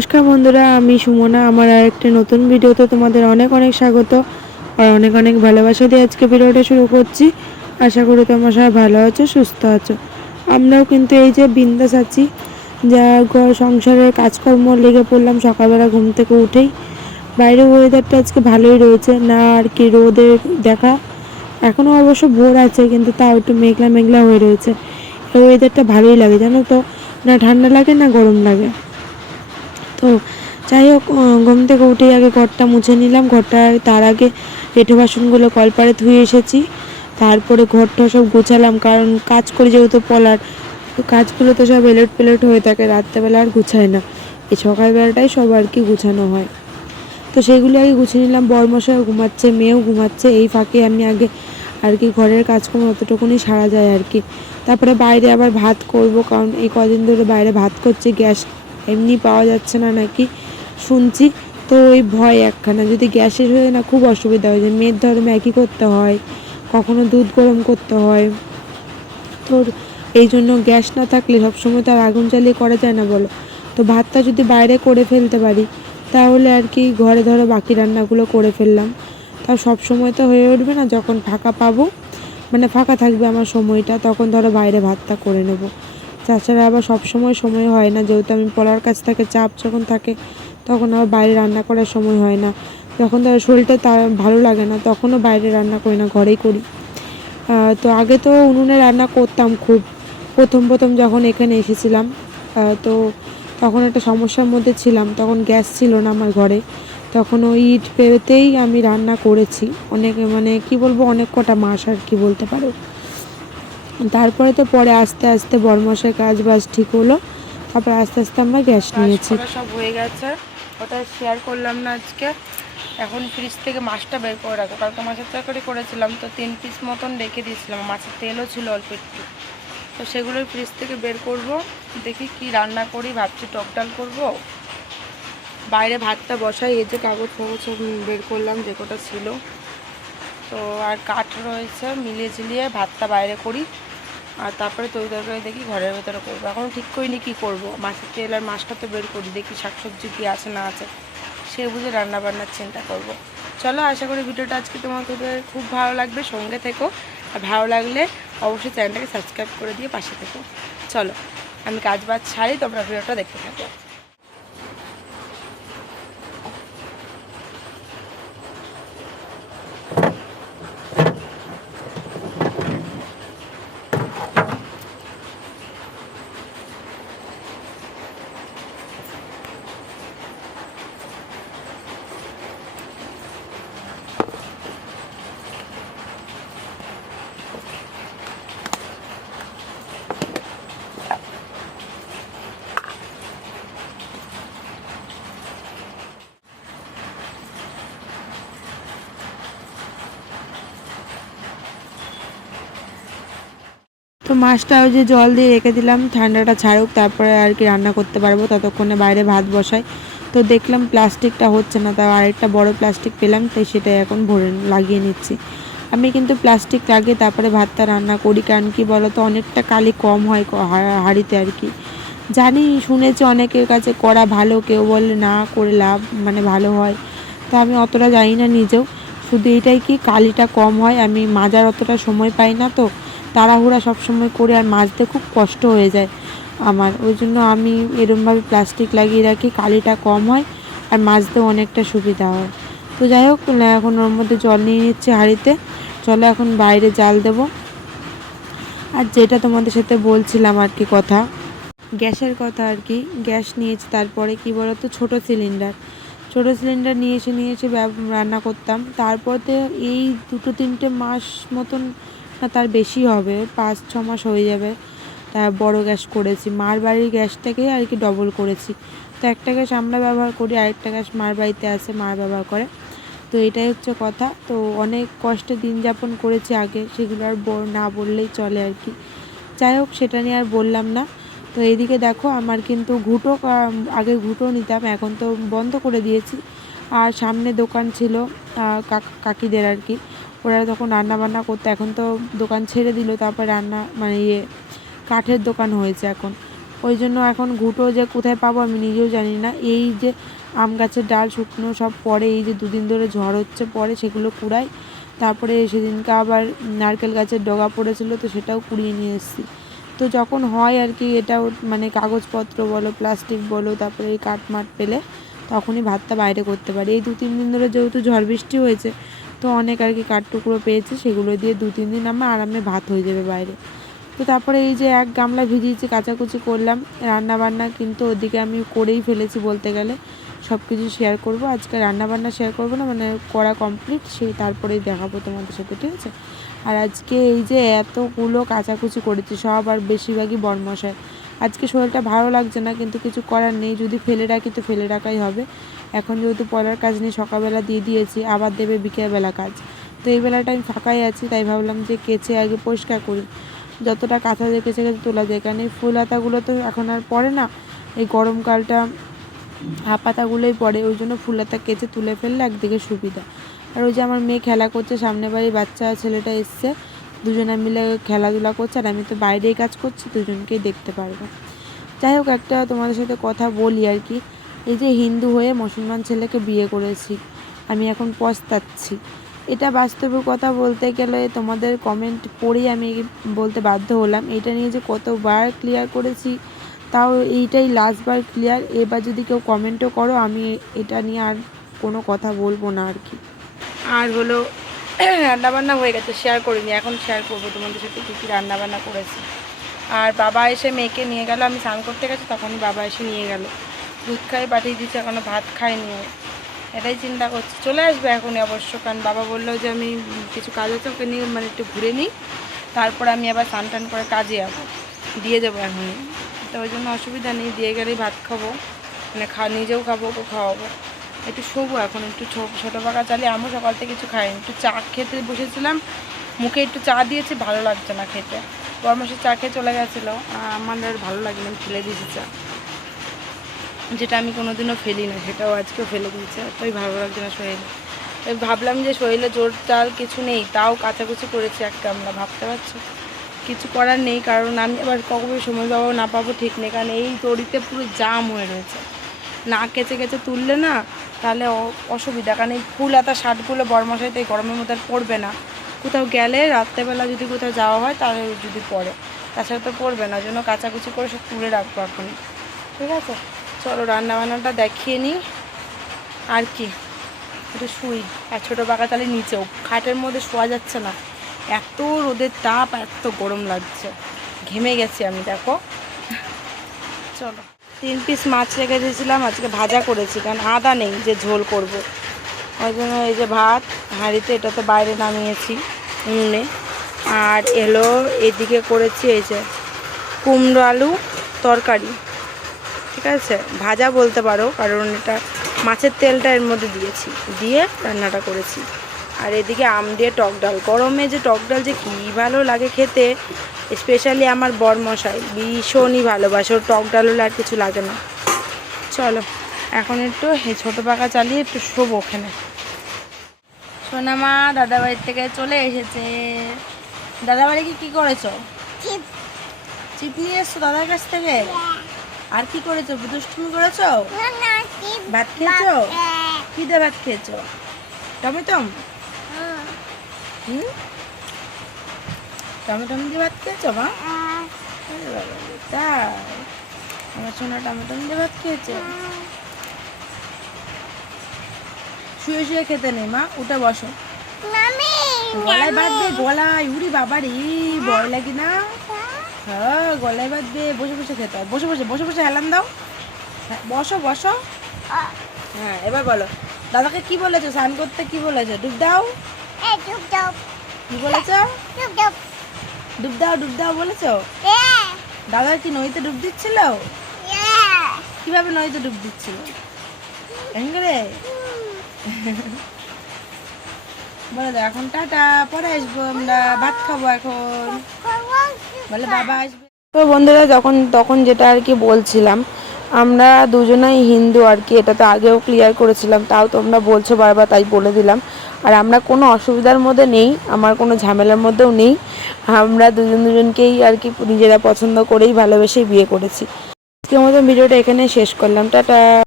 নমস্কার বন্ধুরা, আমি সুমনা। আমার আরেকটা নতুন ভিডিওতে তোমাদের অনেক অনেক স্বাগত আর অনেক অনেক ভালোবাসা দিয়ে আজকে ভিডিওটা শুরু করছি। আশা করি তোমরা সবাই ভালো আছো, সুস্থ আছো। আমরাও কিন্তু এই যে বিন্দাস আছি, যা সংসারের কাজকর্ম লেগে পড়লাম সকালবেলা ঘুম থেকে উঠেই। বাইরের ওয়েদারটা আজকে ভালোই রয়েছে, না আর কি রোদের দেখা। এখনও অবশ্য ভোর আছে, কিন্তু তাও একটু মেঘলা মেঘলা হয়ে রয়েছে। এই ওয়েদারটা ভালোই লাগে, জানো তো, না ঠান্ডা লাগে না গরম লাগে। তো যাই হোক, ঘুম থেকে উঠেই আগে ঘরটা মুছে নিলাম। তার আগে এঁঠো বাসনগুলো কলপাড়ে ধুয়ে এসেছি। তারপরে ঘরটা সব গুছালাম, কারণ কাজ করি যেহেতু পলার, কাজগুলো তো সব এলোট পেলোট হয়ে থাকে, রাত্রেবেলা আর গুছায় না। এই সকালবেলাটাই সব আর কি গুছানো হয়। তো সেগুলো আগে গুছিয়ে নিলাম। বরমশাইও ঘুমাচ্ছে, মেয়েও ঘুমাচ্ছে। এই ফাঁকে আমি আগে আর কি ঘরের কাজকর্ম অতটুকুনি সারা যায় আর কি। তারপরে বাইরে আবার ভাত করব, কারণ এই কদিন ধরে বাইরে ভাত করছে, গ্যাস এমনি পাওয়া যাচ্ছে না নাকি শুনছি। তো ওই ভয় একখানা, যদি গ্যাস শেষ হয়ে না খুব অসুবিধা হয়ে যায়। মেয়ের ধর্মে একই করতে হয়, কখনো দুধ গরম করতে হয়। তো এই জন্য গ্যাস না থাকলে সবসময় তো আর আগুন জ্বালিয়ে করা যায় না বলো। তো ভাতটা যদি বাইরে করে ফেলতে পারি তাহলে আর কি ঘরে ধরো বাকি রান্নাগুলো করে ফেললাম। তাও সব সময় তো হয়ে উঠবে না, যখন ফাঁকা পাবো, মানে ফাঁকা থাকবে আমার সময়টা, তখন ধরো বাইরে ভাতটা করে নেব। তাছাড়া আবার সব সময় হয় না, যেহেতু আমি পড়ার কাছ থেকে চাপ যখন থাকে তখন আবার বাইরে রান্না করার সময় হয় না। যখন ধরো শরীরটা তার ভালো লাগে না তখনও বাইরে রান্না করি না, ঘরেই করি। তো আগে তো উনুনে রান্না করতাম খুব, প্রথম যখন এখানে এসেছিলাম। তো তখন একটা সমস্যার মধ্যে ছিলাম, তখন গ্যাস ছিল না আমার ঘরে। তখন ওই ইট পেরেতেই আমি রান্না করেছি অনেক, মানে কি বলবো, অনেক কটা মাস আর কি বলতে পারো। তারপরে তো পরে আস্তে আস্তে বরমশাই কাজ বাজ ঠিক হলো, তারপরে আস্তে আস্তে আমরা গ্যাস নিয়েছি। সব হয়ে গেছে, ওটা শেয়ার করলাম না আজকে। এখন ফ্রিজ থেকে মাছটা বের করে রাখো, কালকে মাছের তরকারি করেছিলাম তো 3 পিস মতন রেখে দিয়েছিলাম, মাছের তেলও ছিল অল্প একটু। তো সেগুলোই ফ্রিজ থেকে বের করব, দেখি কি রান্না করি। ভাবছি টক ডাল করবো। বাইরে ভাতটা বসাই, এই যে কাগজ ফাগজ সব বের করলাম যে কটা ছিল। তো আর কাঠ রয়েছে, মিলিয়ে ঝিলিয়ে ভাতটা বাইরে করি, আর তারপরে তরকারি দেখি ঘরের ভেতরে করবো। এখনও ঠিক করিনি কী করবো। মাছের তেল আর মাছটা তো বের করি, দেখি শাকসবজি কী আছে না আছে সে বুঝে রান্নাবান্নার চিন্তা করব। চলো, আশা করি ভিডিওটা আজকে তোমাদের খুব ভালো লাগবে, সঙ্গে থেকো। আর ভালো লাগলে অবশ্যই চ্যানেলটাকে সাবস্ক্রাইব করে দিয়ে পাশে থেকো। চলো আমি কাজ বাজ ছাড়ি, তোমরা ভিডিওটা দেখতে থাকো। তো মাছটাও যে জল দিয়ে রেখে দিলাম ঠান্ডাটা ছাড়ুক, তারপরে আর কি রান্না করতে পারবো। ততক্ষণে বাইরে ভাত বসাই। তো দেখলাম প্লাস্টিকটা হচ্ছে না, তাও আরেকটা বড় প্লাস্টিক পেলাম, তাই সেটাই এখন ভরে লাগিয়ে নিচ্ছি। আমি কিন্তু প্লাস্টিক লাগিয়ে তারপরে ভাতটা রান্না করি, কারণ কি বলো তো, অনেকটা কালি কম হয় হাঁড়িতে আর কি। জানি, শুনেছি অনেকের কাছে করা ভালো, কেউ বলে না করে লাভ, মানে ভালো হয়। তো আমি অতটা জানি না নিজেও, শুধু এটাই কি কালিটা কম হয়। আমি মাজার অতটা সময় পাই না, তো তাড়াহুড়া সবসময় করে আর মাজতে খুব কষ্ট হয়ে যায় আমার। ওই জন্য আমি এরমভাবে প্লাস্টিক লাগিয়ে রাখি, কালিটা কম হয় আর মাজতেও অনেকটা সুবিধা হয়। তো যাই হোক, এখন ওর মধ্যে জল নিয়ে নিচ্ছে হাঁড়িতে। চলো এখন বাইরে জাল দেব। আর যেটা তোমাদের সাথে বলছিলাম আর কি কথা, গ্যাসের কথা আর কি, গ্যাস নিয়েছি। তারপরে কি বলতো, ছোটো সিলিন্ডার নিয়ে এসে রান্না করতাম। তারপরে এই 2-3 মাস মতন, না তার বেশি হবে, 5-6 মাস হয়ে যাবে, তা বড় গ্যাস করেছি। মার বাড়ির গ্যাসটাকেই আর কি ডবল করেছি। তো একটা গ্যাস আমরা ব্যবহার করি, আরেকটা গ্যাস মার বাড়িতে আছে, মার ব্যবহার করে। তো এটাই হচ্ছে কথা। তো অনেক কষ্টে দিন যাপন করেছি আগে, সেগুলো আর না বললেই চলে আর কি। যাই হোক, সেটা নিয়ে আর বললাম না। তো এইদিকে দেখো, আমার কিন্তু আগে ঘুঁটো নিতাম, এখন তো বন্ধ করে দিয়েছি। আর সামনে দোকান ছিল কাকিদের আর কি, ওরা তখন রান্না বান্না করতো। এখন তো দোকান ছেড়ে দিল, তারপর রান্না মানে কাঠের দোকান হয়েছে এখন। ওই জন্য এখন ঘুঁটো যে কোথায় পাবো আমি নিজেও জানি না। এই যে আম গাছের ডাল শুকনো সব পরে, এই যে দুদিন ধরে ঝড় হচ্ছে পরে সেগুলো কুড়াই। তারপরে সেদিনকে আবার নারকেল গাছের ডগা পড়েছিল, তো সেটাও কুড়িয়ে নিয়ে এসেছি। তো যখন হয় আর কি, এটাও মানে কাগজপত্র বলো, প্লাস্টিক বলো, তারপরে এই কাঠমাট পেলে তখনই ভাতটা বাইরে করতে পারি। এই 2-3 দিন ধরে যেহেতু ঝড় বৃষ্টি হয়েছে, তো অনেক আর কি কাঠ টুকরো পেয়েছি, সেগুলো দিয়ে 2-3 দিন আমার আরামে ভাত হয়ে যাবে বাইরে। তো তারপরে এই যে এক গামলা ভিজিয়েছি, কাচাকুচি করলাম, রান্না বান্না কিন্তু ওদিকে আমি করেই ফেলেছি বলতে গেলে। সব কিছু শেয়ার করব আজকে, রান্না বান্না শেয়ার করব না, মানে করা কমপ্লিট সেই তারপরেই দেখাবো তোমাদের সাথে, ঠিক আছে। আর আজকে এই যে এতগুলো কাচাকুচি করেছি সব, আর বেশিরভাগই বরমশাই। আজকে শরীরটা ভালো লাগছে না, কিন্তু কিছু করার নেই, যদি ফেলে রাখি তো ফেলে রাখাই হবে। এখন যেহেতু পড়ার কাজ নেই, সকালবেলা দিয়ে দিয়েছি, আবার দেবে বিকেলবেলা কাজ। তো এই বেলাটা আমি ফাঁকাই আছি, তাই ভাবলাম যে কেচে আগে পরিষ্কার করি, যতটা কাঁথা দিয়ে কেচে কেচে তোলা যায়। কারণ এই ফুল হাতাগুলো তো এখন আর পড়ে না, এই গরমকালটা হাফ পাতাগুলোই পড়ে, ওই জন্য ফুল হাতা কেচে তুলে ফেললে একদিকে সুবিধা। আর ওই যে আমার মেয়ে খেলা করছে, সামনে বাড়ির বাচ্চা ছেলেটা এসছে, দুজনে মিলে খেলাধুলা করছে, আর আমি তো বাইরেই কাজ করছি, দুজনকেই দেখতে পারবো। যাই হোক, একটা তোমাদের সাথে কথা বলি আর কি। এই যে হিন্দু হয়ে মুসলমান ছেলেকে বিয়ে করেছি, আমি এখন পস্তাচ্ছি। এটা বাস্তবে কথা বলতে গেলে তোমাদের কমেন্ট পড়েই আমি বলতে বাধ্য হলাম। এটা নিয়ে যে কতবার ক্লিয়ার করেছি, তাও এইটাই লাস্টবার ক্লিয়ার। এবার যদি কেউ কমেন্টও করো, আমি এটা নিয়ে আর কোনো কথা বলবো না আর কি। আর হলো রান্নাবান্না হয়ে গেছে, শেয়ার করিনি, এখন শেয়ার করবো তোমাদের সাথে কী কী রান্নাবান্না করেছি। আর বাবা এসে মেয়েকে নিয়ে গেল, আমি স্নান করতে গেছি তখনই বাবা এসে নিয়ে গেল, দুধ খাই পাঠিয়ে দিচ্ছে, এখনও ভাত খাইনি। এটাই চিন্তা করছি, চলে আসবে এখনই অবশ্য, কারণ বাবা বললো যে আমি কিছু কাজ আছে ওকে নিয়ে মানে একটু ঘুরে নিই, তারপর আমি আবার স্নান টান করে কাজে যাবো, দিয়ে যাবো এখনই। তো ওই জন্য অসুবিধা নেই, দিয়ে গেলেই ভাত খাবো, মানে নিজেও খাবো, ওকে খাওয়াবো। একটু শোবো এখন, একটু ছোটো পাকা চালিয়ে, আমিও সকাল থেকে কিছু খাইনি, একটু চা খেতে বসেছিলাম, মুখে একটু চা দিয়েছি, ভালো লাগছে না খেতে। বরমাসের চা খেয়ে চলে গেছিলো, আমার আর ভালো লাগেনি, আমি ফেলে দিয়েছি চা, যেটা আমি কোনোদিনও ফেলি না, সেটাও আজকেও ফেলে দিয়েছে, এতই ভালো লাগছে না শরীরে। তাই ভাবলাম যে শরীরে জোর চাল কিছু নেই, তাও কাচাকুচি করেছি এক গামলা, ভাবতে পারছো। কিছু করার নেই, কারণ আমি আবার কখন সময় পাবো না পাবো ঠিক নেই, কারণ এই দড়িতে পুরো জাম হয়ে রয়েছে, না কেচে কেচে তুললে না তাহলে অসুবিধা। কারণ এই ফুল হাতা শার্টগুলো বরমশাইতে এই গরমের মধ্যে আর পরবে না, কোথাও গেলে রাত্রেবেলা যদি কোথাও যাওয়া হয় তাহলে যদি পরে, তাছাড়া তো পরবে না, ওই জন্য কাচাকুচি করে সব তুলে রাখবো এখন, ঠিক আছে। চলো রান্নাবান্নাটা দেখিয়ে নিই, আর কি একটু শুই। আর ছোটো পাকা তালে নিচেও, খাটের মধ্যে শোয়া যাচ্ছে না, এত রোদের তাপ, এত গরম লাগছে, ঘেমে গেছি আমি, দেখো। চলো, 3 পিস মাছ রেখে দিয়েছিলাম, আজকে ভাজা করেছি, কারণ আদা নেই যে ঝোল করব, ওই জন্য এই যে ভাত হাঁড়িতে, এটা তো বাইরে নামিয়েছি উনুনে। আর এলো এদিকে করেছি এই যে কুমড়ো আলু তরকারি, ঠিক আছে, ভাজা বলতে পারো, কারণ এটা মাছের তেলটা এর মধ্যে দিয়েছি, দিয়ে রান্নাটা করেছি। আর এদিকে আম দিয়ে টক ডাল, গরমে যে টক ডাল যে কী ভালো লাগে খেতে, স্পেশালি আমার বরমশাই ভীষণই ভালোবাসে, ওর টক ডাল হলে আর কিছু লাগে না। চলো এখন একটু ছোটো পাকা চালিয়ে একটু শোবো ওখানে। সোনামা দাদাবাড়ির থেকে চলে এসেছে। দাদাবাড়িকে কী করেছো? চিপ নিয়ে এসছো দাদার কাছ থেকে? আর কি করেছো? দুষ্টুমি করেছো? ভাত খেয়েছো? কি দিয়ে ভাত খেয়েছো? টমেটম? টমেটম দিয়ে ভাত খেয়েছো মা? তাই আমার সোনা টমেটম দিয়ে ভাত খেয়েছে? শুয়ে শুয়ে খেতে নেই মা, উঠে বসো। গলায় বাঁধবে, গলায়, উড়ি বাবারি, ভয় লাগে না? হ্যাঁ গলায় বাঁধবে, বসে বসে খেতে হয়, বসে বসে বসে বসে হেলান দাও, বসো বসো। হ্যাঁ এবার বলো, দাদাকে কি বলেছো, স্নান করতে কি বলেছো? ডুব দাও, কি বলেছো? ডুব দাও, ডুব দাও বলেছো? দাদা কি নদীতে ডুব দিচ্ছিল? কিভাবে নদীতে ডুব দিচ্ছিল? এঙ্গরে বলে দাও এখন টাটা, পরে আসবো আমরা, ভাত খাবো এখন, বলে বাবা আসবে। তো বন্ধুরা, তখন যেটা আর কি বলছিলাম, আমরা দুজনাই হিন্দু আর কি, এটা তো আগেও ক্লিয়ার করেছিলাম, তাও তোমরা বলছো বারবার, তাই বলে দিলাম। আর আমরা কোনো অসুবিধার মধ্যে নেই, আমার কোনো ঝামেলার মধ্যেও নেই, আমরা দুজনকেই আর কি নিজেরা পছন্দ করেই ভালোবেসেই বিয়ে করেছি। আজকের মতো ভিডিওটা এখানে শেষ করলাম, টাটা।